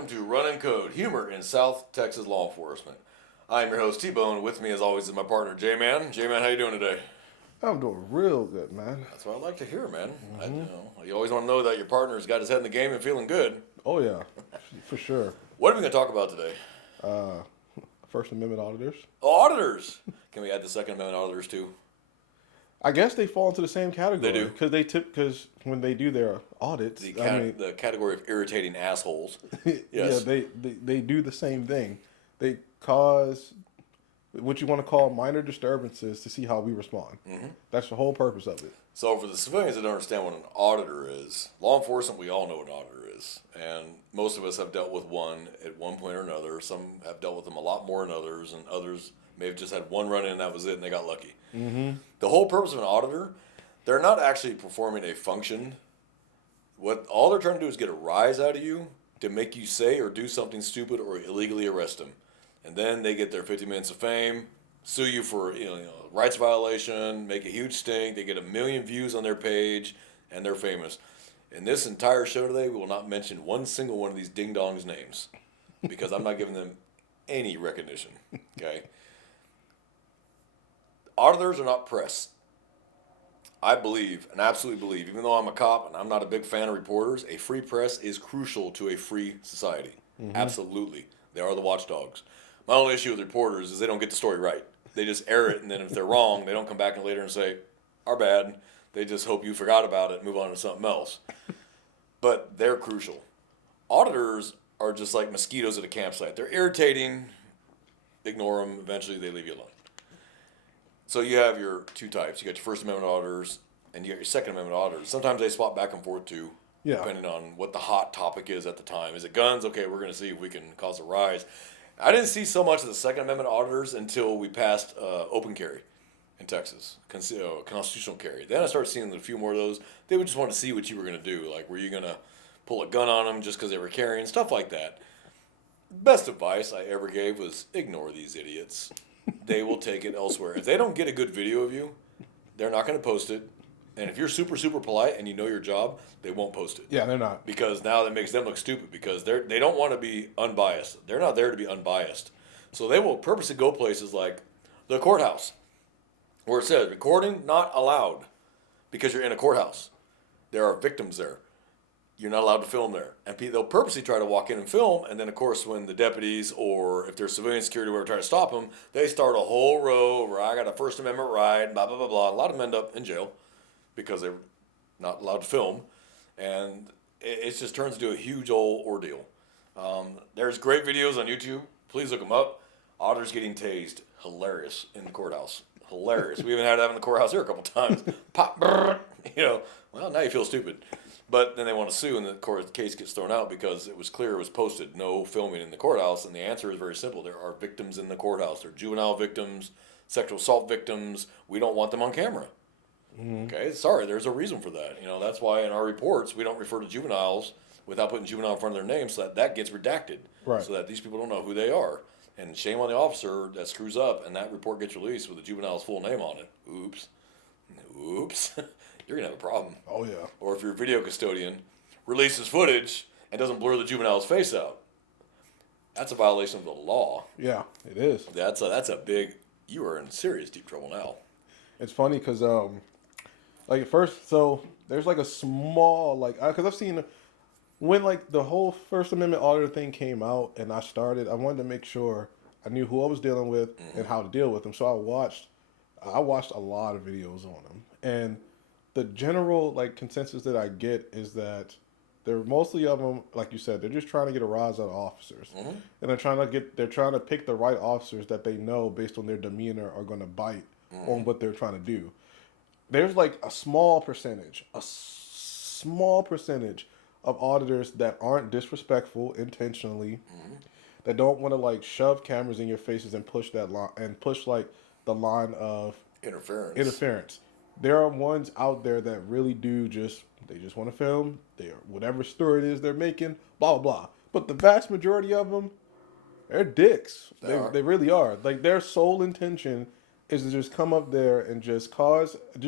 welcome to Run and Code, humor in South Texas law enforcement. I'm your host T-Bone. With me, as always, is my partner J-Man. J-Man, how you doing today? I'm doing real good, man. That's what I like to hear, man. You always want to know that your partner's got his head in the game and feeling good. Oh yeah, for sure. What are we going to talk about today? First Amendment auditors. Auditors. Can we add the Second Amendment auditors too? I guess they fall into the same category. They do? Because when they do their audits, The category of irritating assholes. Yes. yeah, they do the same thing. They cause what you want to call minor disturbances to see how we respond. Mm-hmm. That's the whole purpose of it. So for the civilians that don't understand what an auditor is, law enforcement, we all know what an auditor is. And most of us have dealt with one at one point or another. Some have dealt with them a lot more than others, and others may have just had one run-in and that was it, and they got lucky. Mm-hmm. The whole purpose of an auditor, they're not actually performing a function. All they're trying to do is get a rise out of you to make you say or do something stupid or illegally arrest them. And then they get their 50 minutes of fame, sue you for rights violation, make a huge stink. They get 1 million views on their page, and they're famous. In this entire show today, we will not mention one single one of these ding-dongs' names because I'm not giving them any recognition, okay? Auditors are not press. I believe, and absolutely believe, even though I'm a cop and I'm not a big fan of reporters, a free press is crucial to a free society. Mm-hmm. Absolutely. They are the watchdogs. My only issue with reporters is they don't get the story right. They just air it, and then if they're wrong, they don't come back later and say, our bad. They just hope you forgot about it and move on to something else. But they're crucial. Auditors are just like mosquitoes at a campsite. They're irritating. Ignore them. Eventually, they leave you alone. So you have your two types. You got your First Amendment auditors, and you got your Second Amendment auditors. Sometimes they swap back and forth too, depending on what the hot topic is at the time. Is it guns? Okay, we're going to see if we can cause a rise. I didn't see so much of the Second Amendment auditors until we passed open carry in Texas, constitutional carry. Then I started seeing a few more of those. They would just want to see what you were going to do. Like, were you going to pull a gun on them just because they were carrying, stuff like that. Best advice I ever gave was ignore these idiots. They will take it elsewhere. If they don't get a good video of you, they're not going to post it. And if you're super, super polite and you know your job, they won't post it. Yeah, they're not. Because now that makes them look stupid because they don't want to be unbiased. They're not there to be unbiased. So they will purposely go places like the courthouse where it says recording not allowed because you're in a courthouse. There are victims there. You're not allowed to film there. And they'll purposely try to walk in and film. And then, of course, when the deputies or if there's civilian security where trying to stop them, they start a whole row where I got a First Amendment right, blah, blah, blah, blah. A lot of them end up in jail because they're not allowed to film. And it just turns into a huge old ordeal. There's great videos on YouTube. Please look them up. Auditors getting tased. Hilarious in the courthouse. Hilarious. We even had that in the courthouse here a couple times. Pop, brrr, well, now you feel stupid. But then they want to sue, and the case gets thrown out because it was clear it was posted, no filming in the courthouse. And the answer is very simple. There are victims in the courthouse. They're juvenile victims, sexual assault victims. We don't want them on camera. Mm-hmm. Okay, sorry, there's a reason for that. That's why in our reports we don't refer to juveniles without putting juvenile in front of their name so that gets redacted. Right. So that these people don't know who they are. And shame on the officer that screws up and that report gets released with the juvenile's full name on it. Oops. You're going to have a problem. Oh, yeah. Or if your video custodian releases footage and doesn't blur the juvenile's face out. That's a violation of the law. Yeah, it is. That's a big, you are in serious deep trouble now. It's funny because, at first, so there's like a small, because I've seen, when the whole First Amendment auditor thing came out and I wanted to make sure I knew who I was dealing with and how to deal with them. So I watched a lot of videos on them. And the general consensus that I get is that they're mostly of them, like you said, they're just trying to get a rise out of officers, and they're trying to pick the right officers that they know based on their demeanor are going to bite on what they're trying to do. There's a small percentage of auditors that aren't disrespectful intentionally, that don't want to shove cameras in your faces and push that line and push the line of interference. There are ones out there that really do they just want to film, whatever story it is they're making, blah, blah, blah. But the vast majority of them, they're dicks. They really are. Their sole intention is to just come up there and just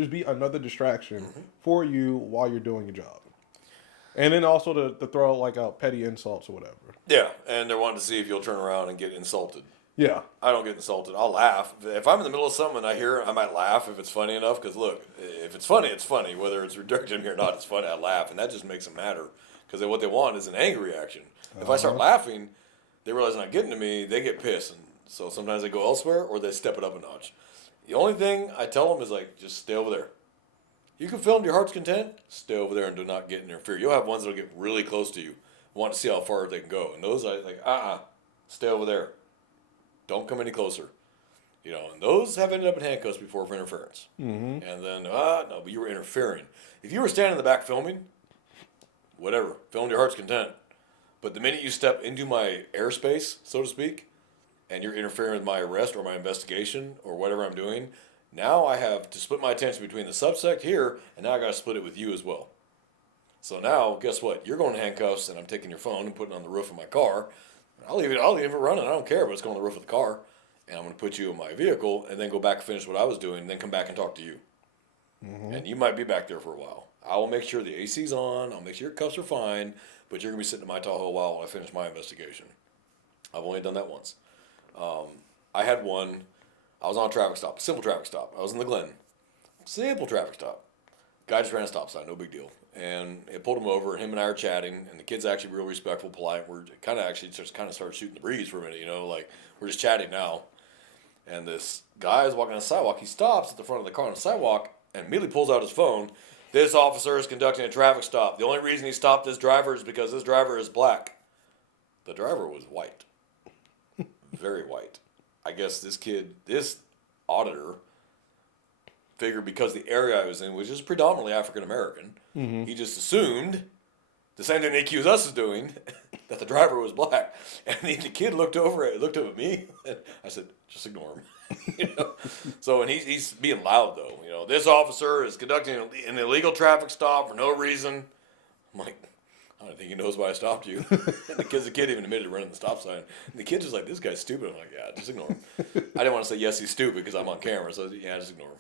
be another distraction for you while you're doing your job. And then also to throw like out petty insults or whatever. Yeah, and they're wanting to see if you'll turn around and get insulted. Yeah. I don't get insulted. I'll laugh. If I'm in the middle of something and I hear it, I might laugh if it's funny enough. Because look, if it's funny, it's funny. Whether it's reduction or not, it's funny. I laugh, and that just makes it matter. Because what they want is an angry reaction. If I start laughing, they realize they're not getting to me. They get pissed, and so sometimes they go elsewhere or they step it up a notch. The only thing I tell them is like, just stay over there. You can film to your heart's content. Stay over there and do not get interfere. You'll have ones that'll get really close to you, want to see how far they can go, and those I like. Stay over there. Don't come any closer. And those have ended up in handcuffs before for interference. Mm-hmm. And then, no, but you were interfering. If you were standing in the back filming, whatever, film to your heart's content. But the minute you step into my airspace, so to speak, and you're interfering with my arrest or my investigation or whatever I'm doing, now I have to split my attention between the subject here, and now I got to split it with you as well. So now, guess what? You're going to handcuffs, and I'm taking your phone and putting it on the roof of my car. I'll leave it running. I don't care, but it's going on the roof of the car. And I'm going to put you in my vehicle and then go back and finish what I was doing and then come back and talk to you. Mm-hmm. And you might be back there for a while. I will make sure the AC's on. I'll make sure your cuffs are fine. But you're going to be sitting in my Tahoe while I finish my investigation. I've only done that once. I had one. I was on a traffic stop, a simple traffic stop. I was in the Glen. Simple traffic stop. Guy just ran a stop sign, no big deal. And it pulled him over, and him and I are chatting, and the kid's actually real respectful, polite. We're kind of actually just kind of started shooting the breeze for a minute, like we're just chatting now. And this guy is walking on the sidewalk. He stops at the front of the car on the sidewalk and immediately pulls out his phone. This officer is conducting a traffic stop. The only reason he stopped this driver is because this driver is black. The driver was white. Very white. I guess this auditor, figured because the area I was in, which is predominantly African American, he just assumed the same thing they accused us of doing, that the driver was black. And the kid looked up at me, and I said, just ignore him. So, and he's being loud though. This officer is conducting an illegal traffic stop for no reason. I'm like, I don't think he knows why I stopped you. Because the kid even admitted to running the stop sign. And the kid's just like, this guy's stupid. I'm like, yeah, just ignore him. I didn't want to say, yes, he's stupid because I'm on camera. So, yeah, just ignore him.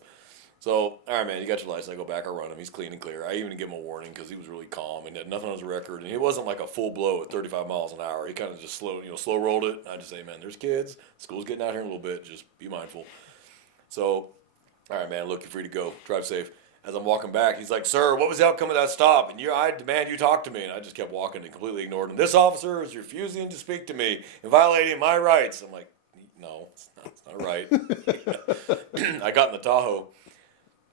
So, all right, man, you got your license. I go back, I run him. He's clean and clear. I even give him a warning because he was really calm and had nothing on his record. And it wasn't like a full blow at 35 miles an hour. He kind of just slow rolled it. And I just say, man, there's kids. School's getting out here in a little bit. Just be mindful. So, all right, man, look, you're free to go. Drive safe. As I'm walking back, he's like, sir, what was the outcome of that stop? And I demand you talk to me. And I just kept walking and completely ignored him. This officer is refusing to speak to me and violating my rights. I'm like, no, it's not right. I got in the Tahoe,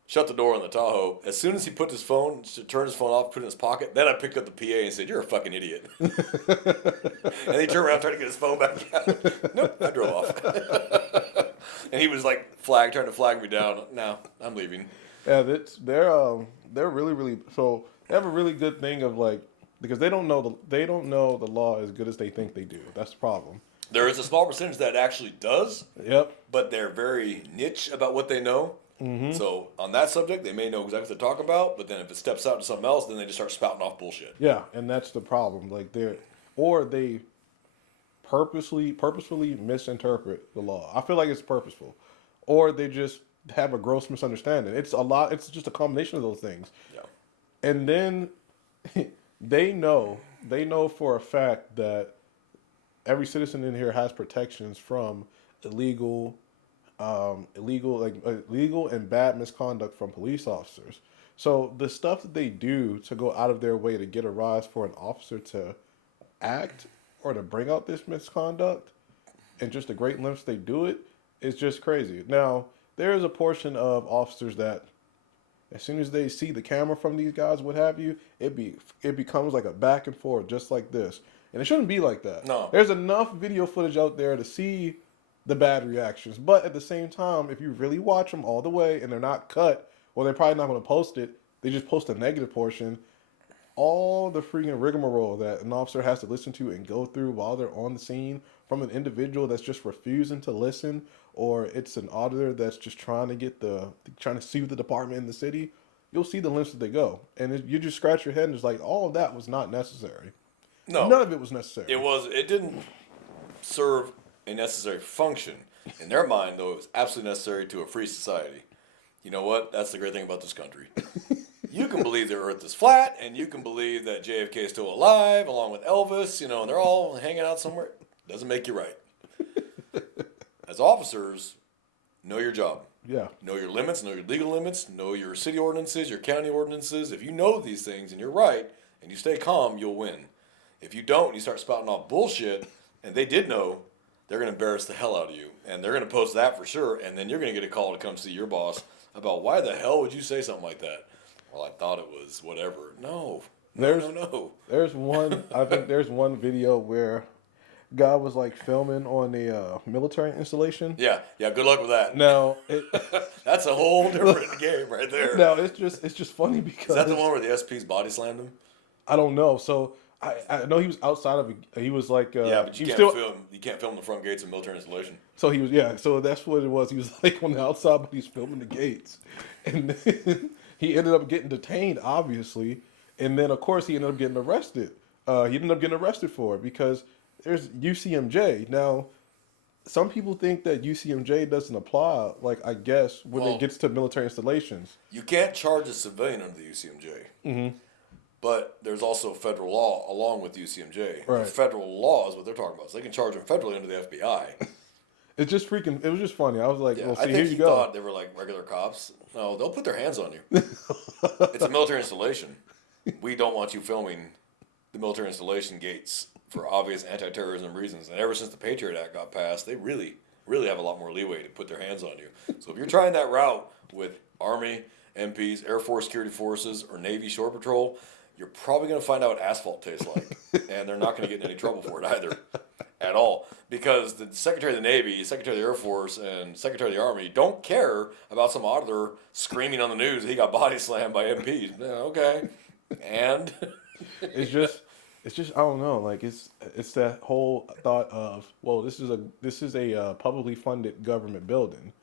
shut the door on the Tahoe. As soon as he turned his phone off, put it in his pocket, then I picked up the PA and said, you're a fucking idiot. And he turned around, tried to get his phone back out. Nope, I drove off. And he was like trying to flag me down. No, I'm leaving. Yeah, they're really, really, so they have a really good thing of like, because they don't know the law as good as they think they do. That's the problem. There is a small percentage that actually does. Yep. But they're very niche about what they know. Mm-hmm. So on that subject, they may know exactly what they're talking about. But then if it steps out to something else, then they just start spouting off bullshit. Yeah, and that's the problem. Like they purposefully misinterpret the law. I feel like it's purposeful, or they just have a gross misunderstanding. It's just a combination of those things. Yeah. And then they know for a fact that every citizen in here has protections from illegal and bad misconduct from police officers. So the stuff that they do to go out of their way to get a rise for an officer to act or to bring out this misconduct, and just the great lengths they do it, is just crazy. Now, there is a portion of officers that, as soon as they see the camera from these guys, what have you, it becomes like a back and forth, just like this. And it shouldn't be like that. No. There's enough video footage out there to see the bad reactions. But at the same time, if you really watch them all the way and they're not cut, or they're probably not going to post it, they just post a negative portion, all the freaking rigmarole that an officer has to listen to and go through while they're on the scene from an individual that's just refusing to listen, or it's an auditor that's just trying to sue the department in the city, you'll see the lengths that they go. And you just scratch your head and it's like, all of that was not necessary. No. None of it was necessary. It didn't serve a necessary function. In their mind, though, it was absolutely necessary to a free society. You know what? That's the great thing about this country. You can believe the Earth is flat, and you can believe that JFK is still alive, along with Elvis, and they're all hanging out somewhere. Doesn't make you right. As officers, know your job. Yeah. Know your limits, know your legal limits, know your city ordinances, your county ordinances. If you know these things and you're right, and you stay calm, you'll win. If you don't, and you start spouting off bullshit, and they did know, they're going to embarrass the hell out of you. And they're going to post that for sure, and then you're going to get a call to come see your boss about why the hell would you say something like that? Well, I thought it was whatever. No. There's one, I think there's one video where guy was like filming on a military installation. Yeah, good luck with that. Now, that's a whole different game right there. Now, it's just funny because... Is that the one where the SP's body slammed him? I don't know. So, I know he was outside of... He was like... yeah, but you can't film the front gates of military installation. So, he was... Yeah, so that's what it was. He was like on the outside, but he's filming the gates. And then he ended up getting detained, obviously. And then, of course, he ended up getting arrested. He ended up getting arrested for it because there's UCMJ. Now, some people think that UCMJ doesn't apply, like, I guess, when it gets to military installations. You can't charge a civilian under the UCMJ. Mm-hmm. But there's also federal law along with UCMJ. Right. The federal law is what they're talking about. So they can charge them federally under the FBI. It's just freaking... It was just funny. I was like, well, see, I think here he you go. thought they were like regular cops. No, they'll put their hands on you. It's a military installation. We don't want you filming the military installation gates for obvious anti-terrorism reasons. And ever since the Patriot Act got passed, they really, really have a lot more leeway to put their hands on you. So if you're trying that route with Army, MPs, Air Force Security Forces, or Navy Shore Patrol, you're probably going to find out what asphalt tastes like. And they're not going to get in any trouble for it either. At all. Because the Secretary of the Navy, Secretary of the Air Force, and Secretary of the Army don't care about some auditor screaming on the news that he got body slammed by MPs. Yeah, okay. And it's just I don't know, like it's that whole thought of, well, this is a publicly funded government building,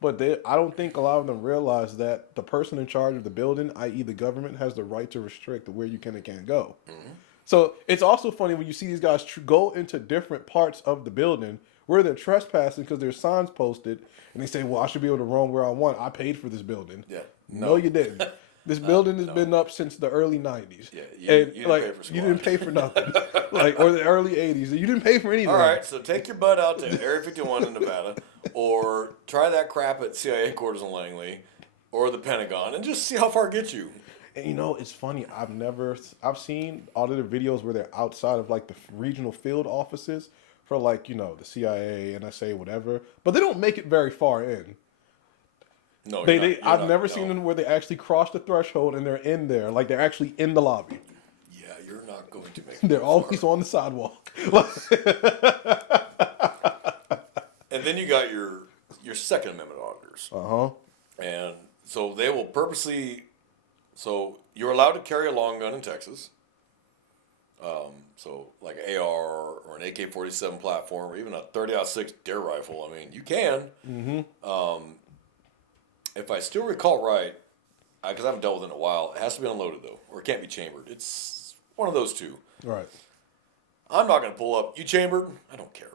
but I don't think a lot of them realize that the person in charge of the building, i.e. the government, has the right to restrict where you can and can't go. Mm-hmm. So it's also funny when you see these guys go into different parts of the building where they're trespassing because there's signs posted, and they say, well, I should be able to roam where I want. I paid for this building. Yeah. No, you didn't. This building has been up since the early 90s. Yeah, you didn't pay for you didn't pay for nothing. Or the early 80s. You didn't pay for anything. All right, so take your butt out to Area 51 in Nevada, or try that crap at CIA headquarters in Langley, or the Pentagon, and just see how far it gets you. And it's funny. I've seen auditor videos where they're outside of like the regional field offices for like, the CIA, NSA, whatever. But they don't make it very far in. No, I've never seen them where they actually cross the threshold and they're in there, like they're actually in the lobby. Yeah, you're not going to make it. They're always on the sidewalk. And then you got your Second Amendment auditors. Uh-huh. And so they will purposely... So you're allowed to carry a long gun in Texas. So like an AR or an AK-47 platform or even a 30-06 Dare rifle. I mean, you can. Mm-hmm. If I still recall right, because I haven't dealt with it in a while, it has to be unloaded though, or it can't be chambered. It's one of those two. Right. I'm not going to pull up, you chambered? I don't care.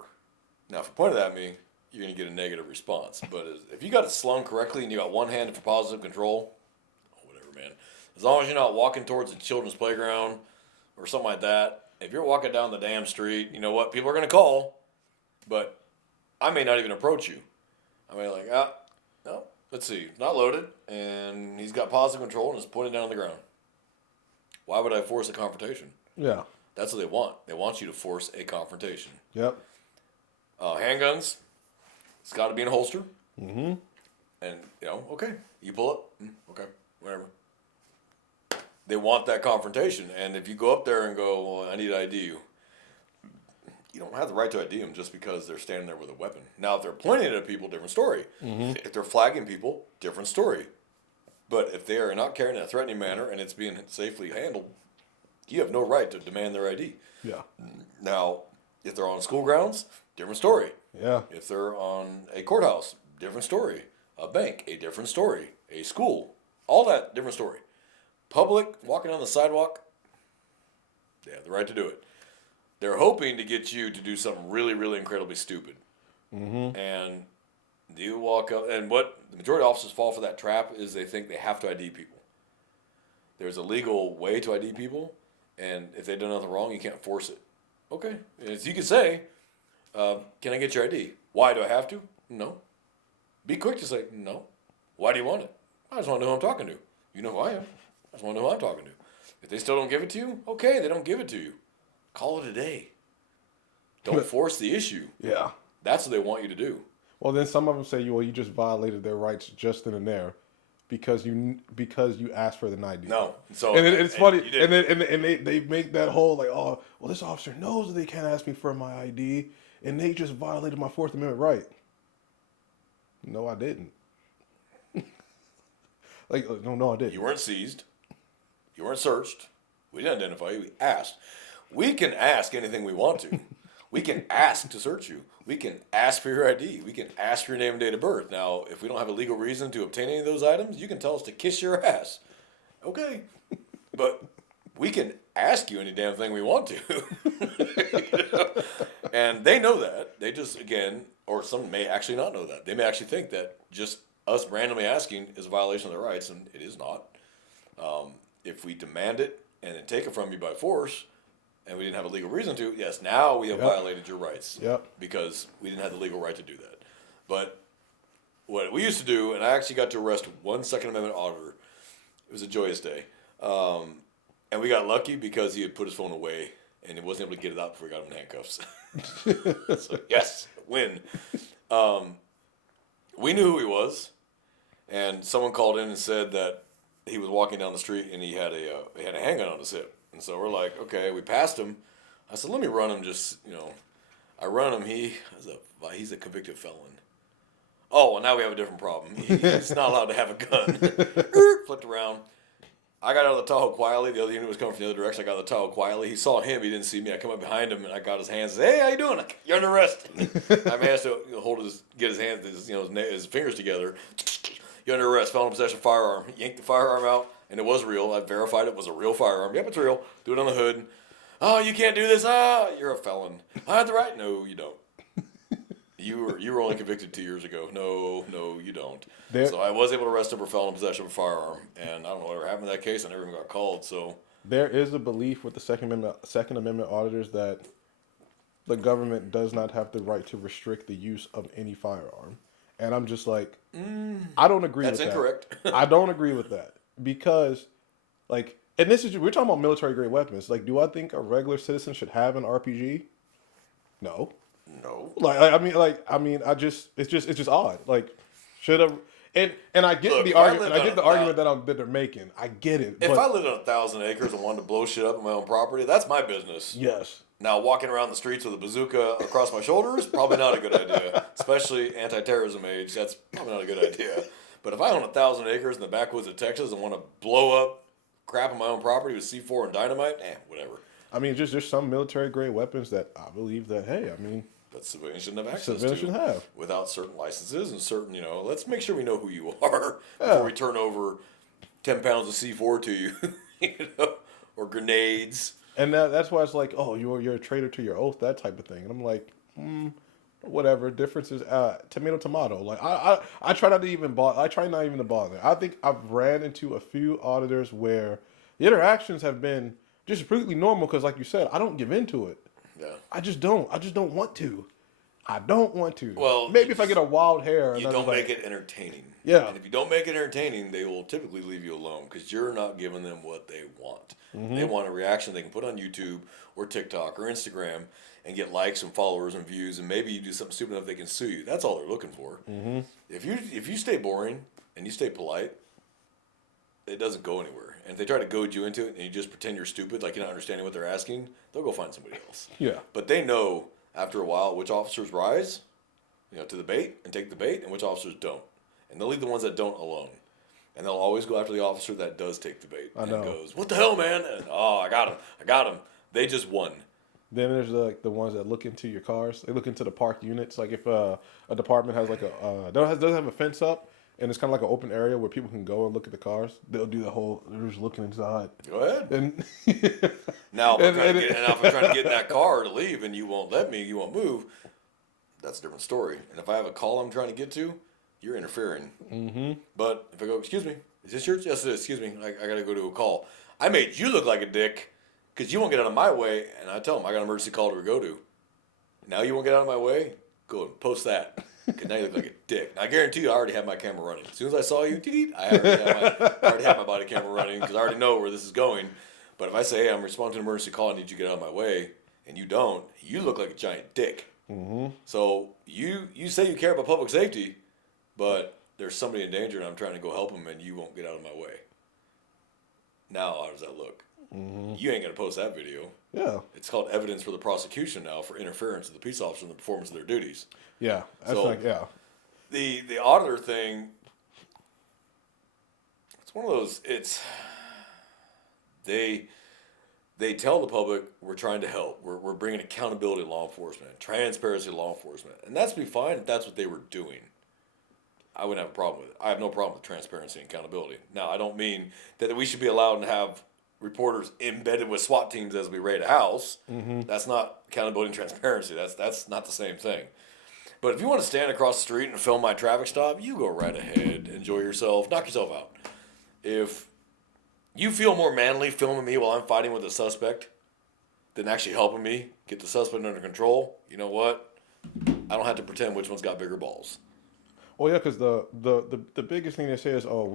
Now, if you point it at me, you're going to get a negative response. But if you got it slung correctly and you got one hand for positive control, whatever, man. As long as you're not walking towards a children's playground or something like that, if you're walking down the damn street, you know what? People are going to call, but I may not even approach you. I may like, no, let's see, not loaded, and he's got positive control and is pointed down on the ground. Why would I force a confrontation? Yeah. That's what they want. They want you to force a confrontation. Yep. Handguns, it's got to be in a holster. Mm-hmm. And, okay, you pull it, okay, whatever. They want that confrontation. And if you go up there and go, well, I need to ID you, you don't have the right to ID them just because they're standing there with a weapon. Now, if they're pointing it at people, different story. Mm-hmm. If they're flagging people, different story. But if they are not carrying in a threatening manner and it's being safely handled, you have no right to demand their ID. Yeah. Now, if they're on school grounds, different story. Yeah. If they're on a courthouse, different story. A bank, a different story. A school, all that, different story. Public, walking on the sidewalk, they have the right to do it. They're hoping to get you to do something really, really incredibly stupid. Mm-hmm. And you walk up, and what the majority of officers fall for that trap is they think they have to ID people. there's a legal way to ID people, and if they've done nothing wrong, you can't force it. Okay. As you can say, can I get your ID? Why do I have to? No. Be quick to say, no. Why do you want it? I just want to know who I'm talking to. You know who I am. I just want to know who I'm talking to. If they still don't give it to you, okay, they don't give it to you. Call it a day. Don't force the issue. Yeah. That's what they want you to do. Well, then some of them say, well, you just violated their rights just in and there because you asked for an ID. No. So and it's funny, and then they make that whole like, oh, well, this officer knows that they can't ask me for my ID, and they just violated my Fourth Amendment right. No, I didn't. Like, no, I didn't. You weren't seized. You weren't searched. We didn't identify you. We asked. We can ask anything we want to. We can ask to search you. We can ask for your ID. We can ask for your name and date of birth. Now, if we don't have a legal reason to obtain any of those items, you can tell us to kiss your ass. Okay. But we can ask you any damn thing we want to. You know? And they know that. They just, again, or some may actually not know that. They may actually think that just us randomly asking is a violation of their rights, and it is not. If we demand it and then take it from you by force, and we didn't have a legal reason to, yes, now we have violated your rights. Yep. Because we didn't have the legal right to do that. But what we used to do, and I actually got to arrest one Second Amendment auditor. It was a joyous day. And we got lucky because he had put his phone away, and he wasn't able to get it out before we got him in handcuffs. So, yes, win. We knew who he was, and someone called in and said that he was walking down the street and he had a handgun on his hip. And so we're like, okay, we passed him. I said, let me run him just, I run him. He's a convicted felon. Oh, well, now we have a different problem. He's not allowed to have a gun. Flipped around. I got out of the Tahoe quietly. The other unit was coming from the other direction. I got out of the Tahoe quietly. He saw him. He didn't see me. I come up behind him, and I got his hands. Hey, how you doing? You're under arrest. I managed to get his hands, his fingers together. You're under arrest. Felon in possession of firearm. Yanked the firearm out, and it was real. I verified it was a real firearm. Yep, it's real. Do it on the hood. Oh, you can't do this. You're a felon. I have the right. No, you don't. You were only convicted 2 years ago. No, you don't. So I was able to arrest him for felon in possession of a firearm, and I don't know whatever happened in that case. I never even got called. So there is a belief with the Second Amendment auditors that the government does not have the right to restrict the use of any firearm, and I'm just like, I don't agree. That's incorrect. I don't agree with that because, like, and we're talking about military grade weapons. Like, do I think a regular citizen should have an RPG? No. No. It's just odd. Like, should have, and I get the argument. I get the argument that they're making. I get it. If I lived on 1,000 acres and wanted to blow shit up on my own property, that's my business. Yes. Now, walking around the streets with a bazooka across my shoulders, probably not a good idea. Especially anti-terrorism age, that's probably not a good idea. But if I own 1,000 acres in the backwoods of Texas and want to blow up crap on my own property with C4 and dynamite, whatever. I mean, there's some military grade weapons that I believe that, hey, I mean, that civilians shouldn't have access to. Civilians should have. Without certain licenses and certain, let's make sure we know who you are before we turn over 10 pounds of C4 to you, or grenades. And that's why it's like, oh, you're a traitor to your oath, that type of thing. And I'm like, whatever. Difference is tomato. Like I try not even to bother. I think I've ran into a few auditors where the interactions have been just completely normal because, like you said, I don't give into it. Yeah. I just don't want to. I don't want to. Well, maybe if I get a wild hair. You don't make it entertaining. Yeah. And if you don't make it entertaining, they will typically leave you alone because you're not giving them what they want. Mm-hmm. They want a reaction they can put on YouTube or TikTok or Instagram and get likes and followers and views, and maybe you do something stupid enough they can sue you. That's all they're looking for. Mm-hmm. If you stay boring and you stay polite, it doesn't go anywhere. And if they try to goad you into it and you just pretend you're stupid, like you're not understanding what they're asking, they'll go find somebody else. Yeah. But they know after a while which officers rise, to the bait and take the bait, and which officers don't. And they'll leave the ones that don't alone. And they'll always go after the officer that does take the bait. I know. And goes, what the hell, man? And, I got him. They just won. Then there's like the ones that look into your cars. They look into the parked units. Like if a department has like doesn't have a fence up, and it's kind of like an open area where people can go and look at the cars. They'll do they're just looking inside. Go ahead. And now, if I'm trying to get in that car to leave and you won't let me, you won't move, that's a different story. And if I have a call I'm trying to get to, you're interfering. Mm-hmm. But if I go, excuse me, Is this yours? Yes, it is. Excuse me. I got to go to a call. I made you look like a dick because you won't get out of my way. And I tell them, I got an emergency call to go to. Now you won't get out of my way? Go and post that. Because now you look like a dick. And I guarantee you, I already have my camera running. As soon as I saw you, I already have my body camera running because I already know where this is going. But if I say, hey, I'm responding to an emergency call, I need you to get out of my way, and you don't, you look like a giant dick. Mm-hmm. So you say you care about public safety, but there's somebody in danger and I'm trying to go help them and you won't get out of my way. Now, how does that look? Mm-hmm. You ain't going to post that video. Yeah. It's called evidence for the prosecution now for interference with the peace officer in the performance of their duties. Yeah. That's so, yeah. The auditor thing, it's one of those, they tell the public we're trying to help. We're bringing accountability to law enforcement, transparency to law enforcement. And that's be fine if that's what they were doing. I wouldn't have a problem with it. I have no problem with transparency and accountability. Now, I don't mean that we should be allowed to have reporters embedded with SWAT teams as we raid a house. Mm-hmm. That's not accountability and transparency. That's not the same thing. But if you want to stand across the street and film my traffic stop, you go right ahead. Enjoy yourself. Knock yourself out. If you feel more manly filming me while I'm fighting with a suspect than actually helping me get the suspect under control, you know what? I don't have to pretend which one's got bigger balls. Oh yeah, because the biggest thing they say is, oh,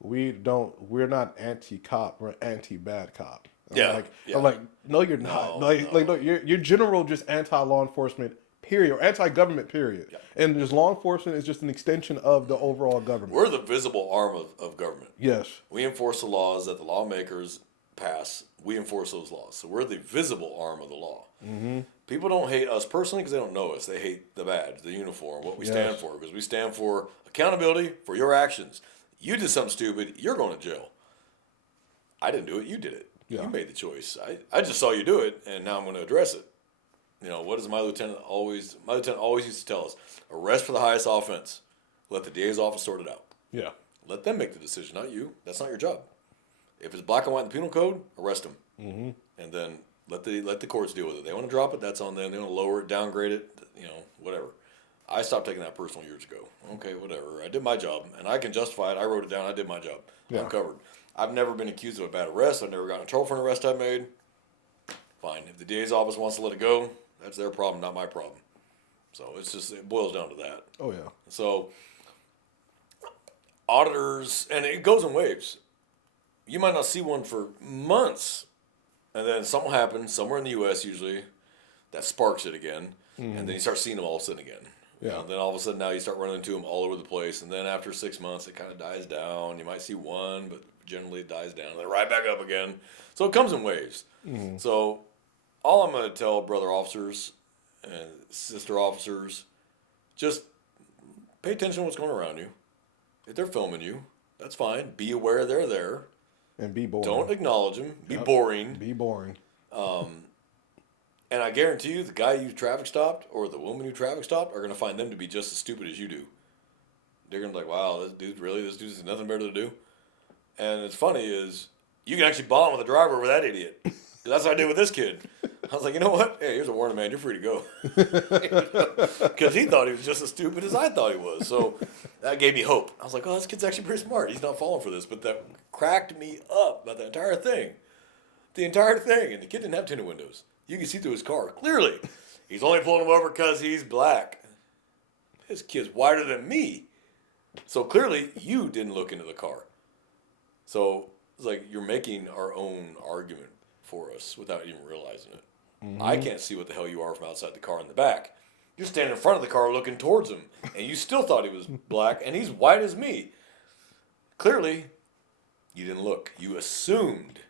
we're not anti-cop, we're anti-bad cop. I'm like, no, you're not. No, you're general just anti-law enforcement, period, or anti-government, period. Yeah. And just law enforcement is just an extension of the overall government. We're the visible arm of government. Yes. We enforce the laws that the lawmakers pass. We enforce those laws. So we're the visible arm of the law. Mm-hmm. People don't hate us personally because they don't know us. They hate the badge, the uniform, what we stand for. Because we stand for accountability for your actions. You did something stupid, you're going to jail. I didn't do it, you did it. Yeah. You made the choice. I just saw you do it, and now I'm going to address it. You know, what does my lieutenant always used to tell us? Arrest for the highest offense. Let the DA's office sort it out. Yeah. Let them make the decision, not you. That's not your job. If it's black and white in the penal code, arrest them. Mm-hmm. And then let the courts deal with it. They want to drop it, that's on them. They want to lower it, downgrade it, whatever. I stopped taking that personal years ago. Okay, whatever. I did my job, and I can justify it. I wrote it down. I did my job. Yeah. I'm covered. I've never been accused of a bad arrest. I've never gotten in trouble for an arrest I made. Fine. If the DA's office wants to let it go, that's their problem, not my problem. So it boils down to that. Oh, yeah. So auditors, and it goes in waves. You might not see one for months, and then something will happen somewhere in the U.S. usually that sparks it again, and then you start seeing them all of a sudden again. Yeah. And then all of a sudden now you start running into them all over the place, and then after 6 months it kind of dies down. You might see one, but generally it dies down. They're right back up again. So it comes in waves. Mm-hmm. So all I'm going to tell brother officers and sister officers, just pay attention to what's going around you. If they're filming you, that's fine. Be aware they're there. And be boring. Don't acknowledge them. Be boring. Be boring. And I guarantee you, the guy you traffic stopped or the woman you traffic stopped are going to find them to be just as stupid as you do. They're going to be like, wow, this dude's nothing better to do. And it's funny is, you can actually bond with the driver over that idiot. That's what I did with this kid. I was like, you know what? Hey, here's a warning, man. You're free to go. Because he thought he was just as stupid as I thought he was. So that gave me hope. I was like, oh, this kid's actually pretty smart. He's not falling for this. But that cracked me up about the entire thing. The entire thing. And the kid didn't have tinted windows. You can see through his car. Clearly. He's only pulling him over because he's black. This kid's whiter than me. So clearly, you didn't look into the car. So it's like you're making our own argument for us without even realizing it. Mm-hmm. I can't see what the hell you are from outside the car in the back. You're standing in front of the car looking towards him, and you still thought he was black, and he's white as me. Clearly, you didn't look. You assumed.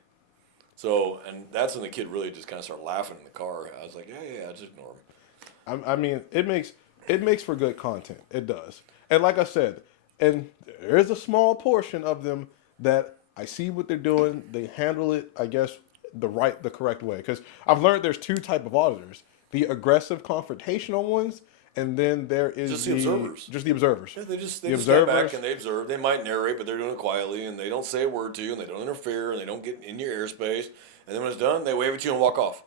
So, and that's when the kid really just kind of started laughing in the car. I was like, yeah, just ignore him. I mean, it makes for good content. It does. And like I said, and there is a small portion of them that I see what they're doing. They handle it, I guess, the correct way. Because I've learned there's two type of auditors: the aggressive, confrontational ones, and then there is just the observers. Just the observers. Yeah, they just step back and they observe. They might narrate, but they're doing it quietly, and they don't say a word to you, and they don't interfere, and they don't get in your airspace. And then when it's done, they wave at you and walk off.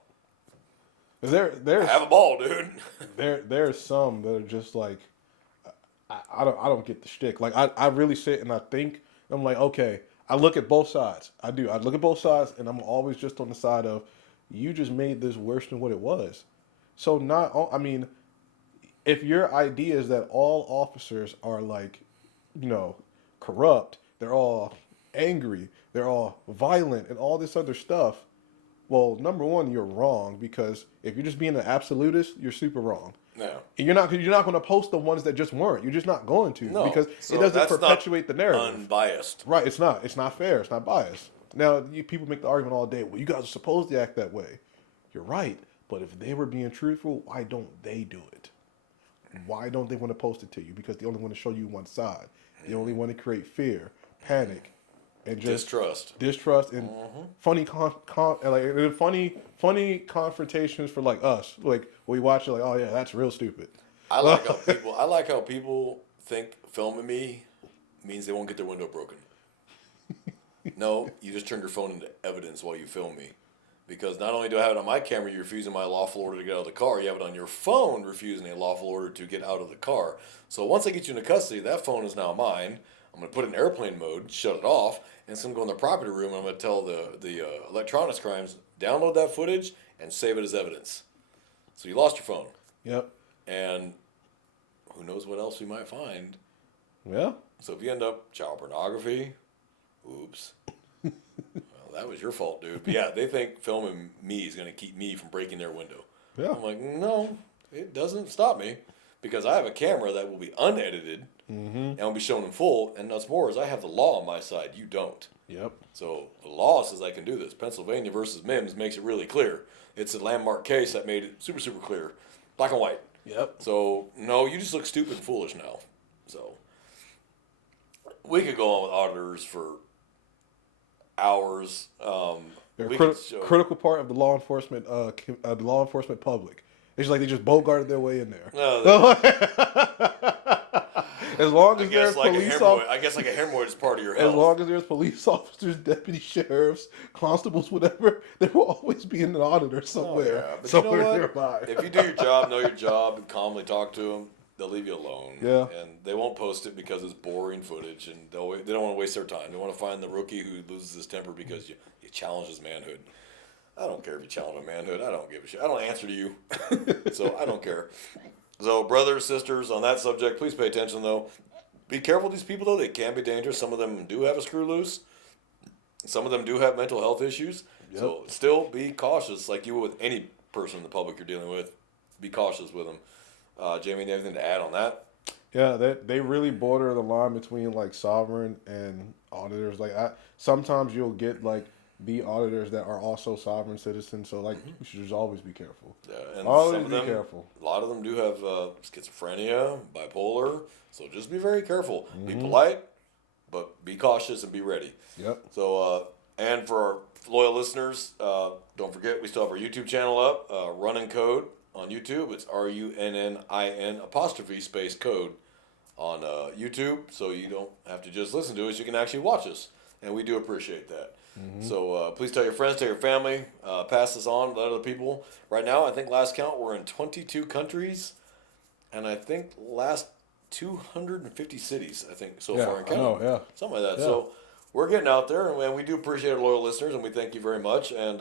There's have a ball, dude. There's some that are just like, I don't get the shtick. Like I really sit and I think I'm like, okay, I look at both sides. I do. I look at both sides, and I'm always just on the side of, you just made this worse than what it was. So not, I mean, if your idea is that all officers are like, you know, corrupt, they're all angry, they're all violent, and all this other stuff, well, number one, you're wrong, because if you're just being an absolutist, you're super wrong. No. And you're not going to post the ones that just weren't. You're just not going to, No. because So it doesn't that's perpetuate the not narrative. unbiased. Right? It's not. It's not fair. It's not biased. Now, people make the argument all day. Well, you guys are supposed to act that way. You're right. But if they were being truthful, why don't they do it? Why don't they want to post it to you? Because they only want to show you one side. They only want to create fear, panic, and just distrust, and funny funny confrontations for like us. Like we watch it, like, oh yeah, that's real stupid. I like how people think filming me means they won't get their window broken. No, you just turned your phone into evidence while you film me. Because not only do I have it on my camera, you're refusing my lawful order to get out of the car, you have it on your phone refusing a lawful order to get out of the car. So once I get you into custody, that phone is now mine. I'm going to put it in airplane mode, shut it off, and it's going to go in the property room, and I'm going to tell the electronics crimes, download that footage and save it as evidence. So you lost your phone. Yep. And who knows what else we might find. Yeah. So if you end up child pornography, oops. That was your fault, dude. But yeah, they think filming me is going to keep me from breaking their window. Yeah. I'm like, no, it doesn't stop me, because I have a camera that will be unedited and will be shown in full. And what's more is I have the law on my side. You don't. Yep. So the law says I can do this. Pennsylvania versus Mims makes it really clear. It's a landmark case that made it super, super clear. Black and white. Yep. So, no, you just look stupid and foolish now. So we could go on with auditors for hours. They're a critical part of the law enforcement public. It's like they just bogarted their way in there. No, as long as there's police officers, I guess like a hemorrhoid is part of your health. as long as there's police officers, deputy sheriffs, constables, whatever, there will always be an auditor somewhere, somewhere nearby. If you do your job, know your job, and calmly talk to them, they'll leave you alone. Yeah. And they won't post it because it's boring footage, and they don't want to waste their time. They want to find the rookie who loses his temper because you challenge his manhood. I don't care if you challenge my manhood. I don't give a shit. I don't answer to you. So I don't care. So brothers, sisters, on that subject, please pay attention, though. Be careful with these people, though. They can be dangerous. Some of them do have a screw loose. Some of them do have mental health issues. Yep. So still be cautious, like you would with any person in the public you're dealing with. Be cautious with them. Jamie, anything to add on that? Yeah, they really border the line between like sovereign and auditors. Like sometimes you'll get like the auditors that are also sovereign citizens. So like you should just always be careful. Yeah, and always be careful. A lot of them do have schizophrenia, bipolar. So just be very careful. Be polite, but be cautious and be ready. Yep. So and for our loyal listeners, don't forget we still have our YouTube channel up, Running Code. On YouTube, it's RUNNIN space code on YouTube, so you don't have to just listen to us. You can actually watch us, and we do appreciate that. So please tell your friends, tell your family, pass this on to other people. Right now, I think last count, we're in 22 countries, and I think last 250 cities, I think, so far in Canada. Something like that. Yeah. So we're getting out there, and we do appreciate our loyal listeners, and we thank you very much. And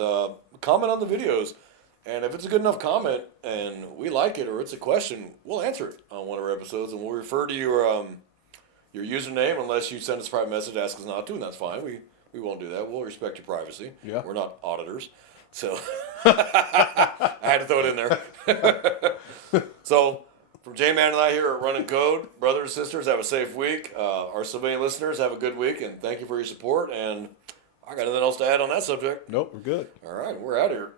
comment on the videos. And if it's a good enough comment and we like it or it's a question, we'll answer it on one of our episodes, and we'll refer to your username unless you send us a private message, ask us not to, and that's fine. We won't do that. We'll respect your privacy. Yeah. We're not auditors. So I had to throw it in there. So from J-Man and I here at Running Code, brothers and sisters, have a safe week. Our civilian listeners, have a good week, and thank you for your support. And I got nothing else to add on that subject. Nope, we're good. All right, we're out of here.